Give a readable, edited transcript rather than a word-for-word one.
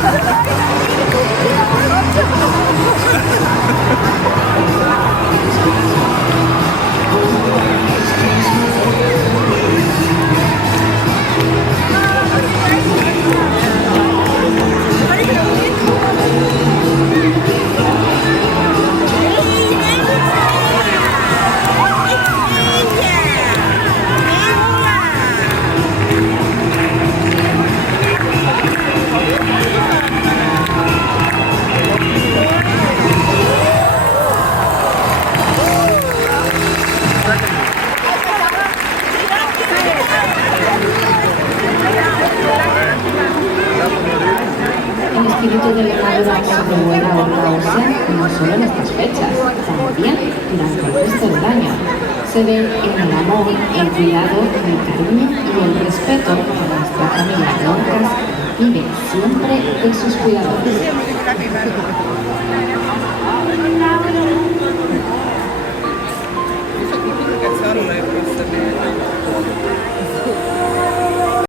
El espíritu de Navidad se promueve a la ósea no solo en estas fechas, también durante el resto del año. Se ve en el amor, el cuidado, el cariño y el respeto que nuestra familia Roncas vive siempre de sus cuidadores.